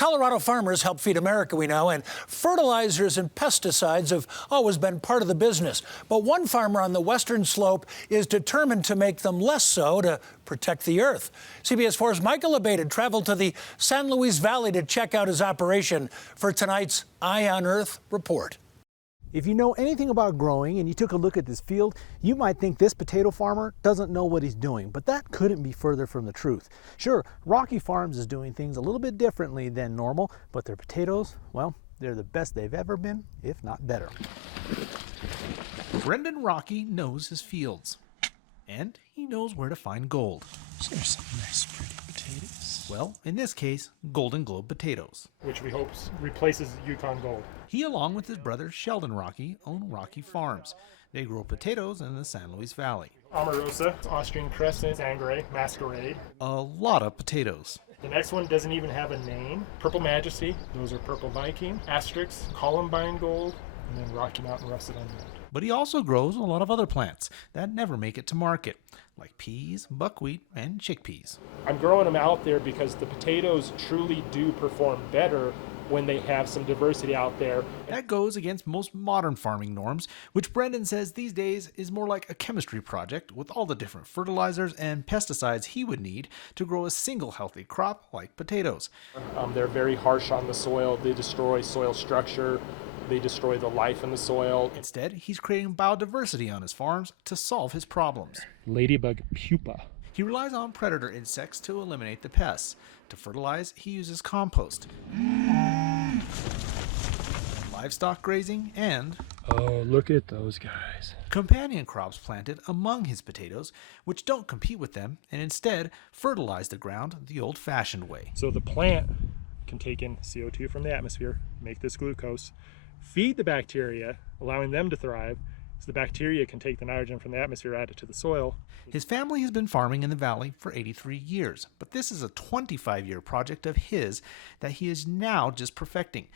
Colorado farmers help feed America, we know, and fertilizers and pesticides have always been part of the business. But one farmer on the western slope is determined to make them less so to protect the earth. CBS 4's Michael Abated traveled to the San Luis Valley to check out his operation for tonight's Eye on Earth report. If you know anything about growing and you took a look at this field, you might think this potato farmer doesn't know what he's doing, but that couldn't be further from the truth. Sure, Rockey Farms is doing things a little bit differently than normal, but their potatoes, well, they're the best they've ever been, if not better. Brendon Rockey knows his fields, and he knows where to find gold. There's some nice pretty potatoes. Well, in this case, Golden Globe potatoes. Which we hope replaces Yukon Gold. He, along with his brother Sheldon Rockey, own Rockey Farms. They grow potatoes in the San Luis Valley. Omarosa, Austrian Crescent, Sangre, Masquerade. A lot of potatoes. The next one doesn't even have a name. Purple Majesty, those are Purple Viking. Asterix, Columbine Gold, and then Rocky Mountain Russet Emerald. But he also grows a lot of other plants that never make it to market, like peas, buckwheat, and chickpeas. I'm growing them out there because the potatoes truly do perform better when they have some diversity out there. That goes against most modern farming norms, which Brendon says these days is more like a chemistry project with all the different fertilizers and pesticides he would need to grow a single healthy crop like potatoes. They're very harsh on the soil. They destroy soil structure. They destroy the life in the soil. Instead, he's creating biodiversity on his farms to solve his problems. Ladybug pupa. He relies on predator insects to eliminate the pests. To fertilize, he uses compost, livestock grazing, and oh, look at those guys. Companion crops planted among his potatoes, which don't compete with them and instead fertilize the ground the old-fashioned way. So the plant can take in CO2 from the atmosphere, make this glucose, feed the bacteria, allowing them to thrive, so the bacteria can take the nitrogen from the atmosphere, add it to the soil. His family has been farming in the valley for 83 years, but this is a 25-year project of his that he is now just perfecting.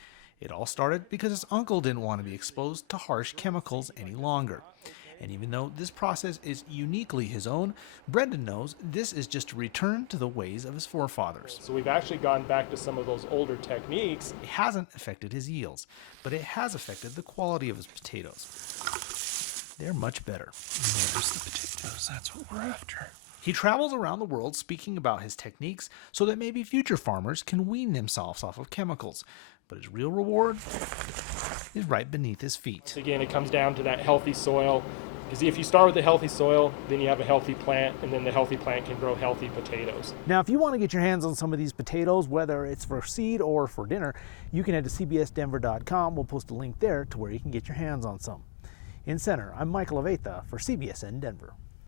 It all started because his uncle didn't want to be exposed to harsh chemicals any longer. And even though this process is uniquely his own, Brendon knows this is just a return to the ways of his forefathers. So we've actually gone back to some of those older techniques. It hasn't affected his yields, but it has affected the quality of his potatoes. They're much better. There's the potatoes, that's what we're after. He travels around the world speaking about his techniques so that maybe future farmers can wean themselves off of chemicals. But his real reward is right beneath his feet. Again, it comes down to that healthy soil. Because if you start with a healthy soil, then you have a healthy plant, and then the healthy plant can grow healthy potatoes. Now, if you want to get your hands on some of these potatoes, whether it's for seed or for dinner, you can head to cbsdenver.com. We'll post a link there to where you can get your hands on some. In Center, I'm Michael Aveta for CBSN Denver.